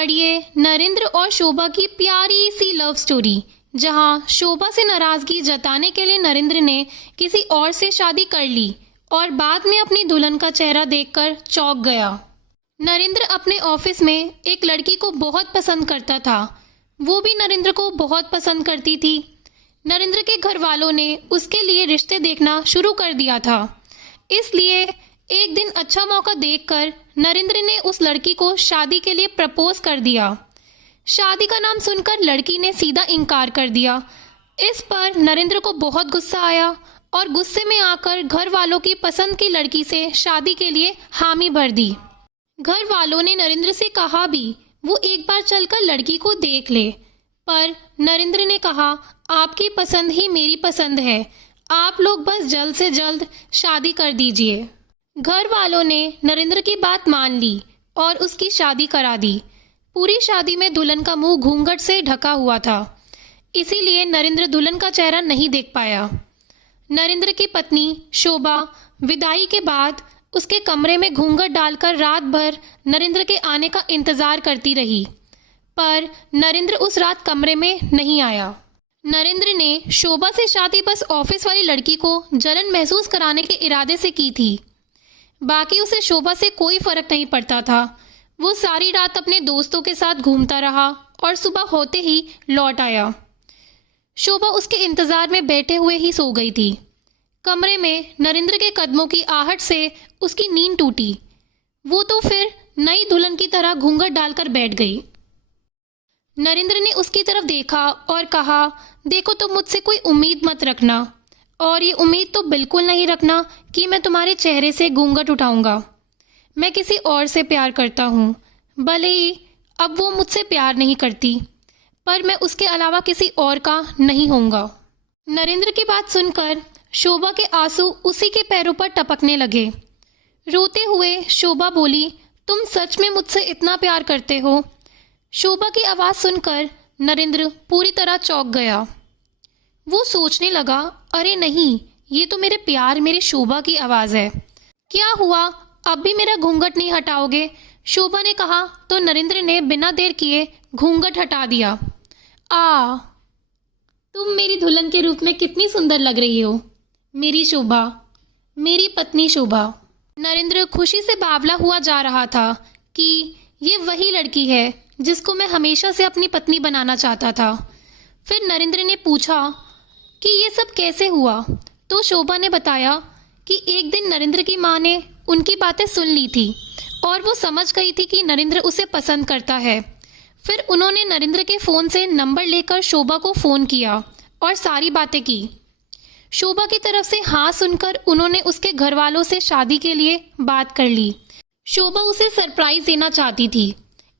पढ़िए नरेंद्र और शोभा की प्यारी सी लव स्टोरी, जहां शोभा से नाराजगी जताने के लिए नरेंद्र ने किसी और से शादी कर ली और बाद में अपनी दुल्हन का चेहरा देखकर चौंक गया। नरेंद्र अपने ऑफिस में एक लड़की को बहुत पसंद करता था, वो भी नरेंद्र को बहुत पसंद करती थी। नरेंद्र के घर वालों ने उसके लिए रिश्ते देखना शुरू कर दिया था, इसलिए एक दिन अच्छा मौका देखकर नरेंद्र ने उस लड़की को शादी के लिए प्रपोज कर दिया। शादी का नाम सुनकर लड़की ने सीधा इनकार कर दिया। इस पर नरेंद्र को बहुत गुस्सा आया और गुस्से में आकर घर वालों की पसंद की लड़की से शादी के लिए हामी भर दी। घर वालों ने नरेंद्र से कहा भी वो एक बार चलकर लड़की को देख ले, पर नरेंद्र ने कहा आपकी पसंद ही मेरी पसंद है, आप लोग बस जल्द से जल्द शादी कर दीजिए। घर वालों ने नरेंद्र की बात मान ली और उसकी शादी करा दी। पूरी शादी में दुल्हन का मुंह घूंघट से ढका हुआ था, इसीलिए नरेंद्र दुल्हन का चेहरा नहीं देख पाया। नरेंद्र की पत्नी शोभा विदाई के बाद उसके कमरे में घूंघट डालकर रात भर नरेंद्र के आने का इंतजार करती रही, पर नरेंद्र उस रात कमरे में नहीं आया। नरेंद्र ने शोभा से शादी बस ऑफिस वाली लड़की को जलन महसूस कराने के इरादे से की थी, बाकी उसे शोभा से कोई फर्क नहीं पड़ता था। वो सारी रात अपने दोस्तों के साथ घूमता रहा और सुबह होते ही लौट आया। शोभा उसके इंतजार में बैठे हुए ही सो गई थी। कमरे में नरेंद्र के कदमों की आहट से उसकी नींद टूटी। वो तो फिर नई दुल्हन की तरह घूंघट डालकर बैठ गई। नरेंद्र ने उसकी तरफ देखा और कहा, देखो तुम मुझसे कोई उम्मीद मत रखना, और ये उम्मीद तो बिल्कुल नहीं रखना कि मैं तुम्हारे चेहरे से घूंघट उठाऊंगा। मैं किसी और से प्यार करता हूँ, भले ही अब वो मुझसे प्यार नहीं करती, पर मैं उसके अलावा किसी और का नहीं होऊंगा। नरेंद्र की बात सुनकर शोभा के आंसू उसी के पैरों पर टपकने लगे। रोते हुए शोभा बोली, तुम सच में मुझसे इतना प्यार करते हो? शोभा की आवाज़ सुनकर नरेंद्र पूरी तरह चौंक गया। वो सोचने लगा, अरे नहीं, ये तो मेरे प्यार मेरे शोभा की आवाज़ है। क्या हुआ, अब भी मेरा घूंघट नहीं हटाओगे? शोभा ने कहा तो नरेंद्र ने बिना देर किए घूंघट हटा दिया। तुम मेरी दुल्हन के रूप में कितनी सुंदर लग रही हो, मेरी शोभा, मेरी पत्नी शोभा। नरेंद्र खुशी से बावला हुआ जा रहा था कि ये वही लड़की है जिसको मैं हमेशा से अपनी पत्नी बनाना चाहता था। फिर नरेंद्र ने पूछा कि ये सब कैसे हुआ, तो शोभा ने बताया कि एक दिन नरेंद्र की माँ ने उनकी बातें सुन ली थी और वो समझ गई थी कि नरेंद्र उसे पसंद करता है। फिर उन्होंने नरेंद्र के फ़ोन से नंबर लेकर शोभा को फ़ोन किया और सारी बातें की। शोभा की तरफ से हाँ सुनकर उन्होंने उसके घर वालों से शादी के लिए बात कर ली। शोभा उसे सरप्राइज़ देना चाहती थी,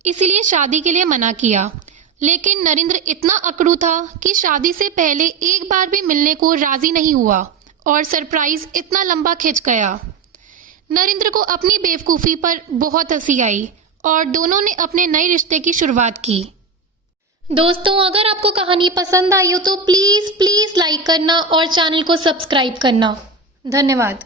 इसलिए शादी के लिए मना किया, लेकिन नरेंद्र इतना अकड़ू था कि शादी से पहले एक बार भी मिलने को राजी नहीं हुआ और सरप्राइज इतना लंबा खिंच गया। नरेंद्र को अपनी बेवकूफ़ी पर बहुत हंसी आई और दोनों ने अपने नए रिश्ते की शुरुआत की। दोस्तों, अगर आपको कहानी पसंद आई हो तो प्लीज़ लाइक करना और चैनल को सब्सक्राइब करना। धन्यवाद।